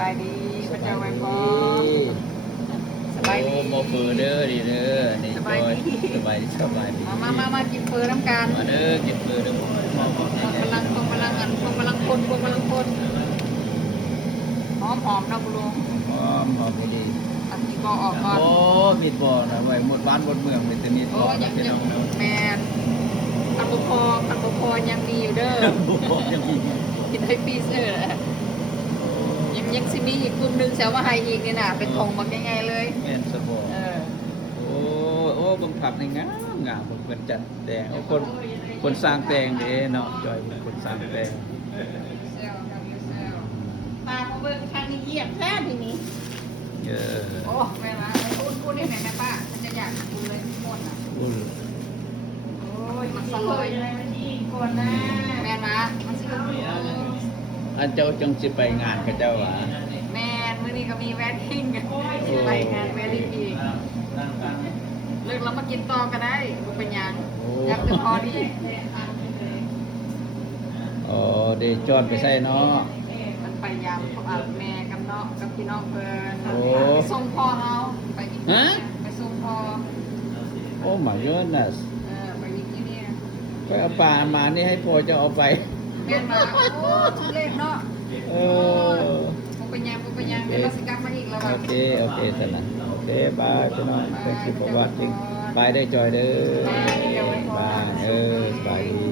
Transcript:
บายดีพระเจ้าไว้พอสบายดี โมเฟอร์เด้อดีเด้อนี่จอยสบายดีมากินเฟอร์น้ำกัน มาเด้อกินเฟอร์เด้อมาบอก พลังพลังอันพลังคนพลังคนหอมนะคุณลุง หอมดี อันนี้ก็ออกก่อน โอ้มีดบอลนะไว้หมดบ้านหมดเมืองเลยแต่มีดบ โอ้ อล ยัง เป็นน้องเนาะ แมนอันบุพอยังมีอยู่เด้อ ยังมี กินให้ปีเซอร์ยังซิมีอีกกลุ่มหนึ่งแซวว่าไฮอีกนี่นะเป็นทงมาง่ายๆเลย แม่นสบอ โอ้บังผักในงามผมเป็นจัดแดงคนสร้างแตงเด้เนาะจอยเป็นคนสร้างแตง เซลครับเซลตาเขาเบิ่งทางนี้เยี่ยมแท้ทีนี้โอ้แม่ละคุณนี่แม่ป้าฉันจะอยากคุณเลยหมดอ่ะโอ้ยมันสลอยคนนะแม่นะมันสิ อันเจ้าจังสิไปงานกับเจ้าหวะ แม่มื้อนี้ก็มีแวดดิ้งกันไปงานแวดดิ้งอีกเลิกแล้วมากินต่อก็ได้บุเป็นยังยับถึงพอดี อ๋อเดจอดไปใส่เนาะ มันไปยามพวกแม่กับน้องกับพี่น้องเพิ่น โอ้ ส่งพ่อเอาไปอีก ฮะ ไปส่งพ่อ โอ้my goodness ไปอีกที่นี่ ไปเอาปลามานี่ให้พ่อจะเอาไป แม่มาโอ้ทุเรศเนาะ เออ บุเป็นยังเดี๋ยวเราสิกลับมาอีกแล้ว โอเคสนะโอเคบายพี่น้องเป็นสิบประวัติจริงบายได้จอยเด้อบายบายดี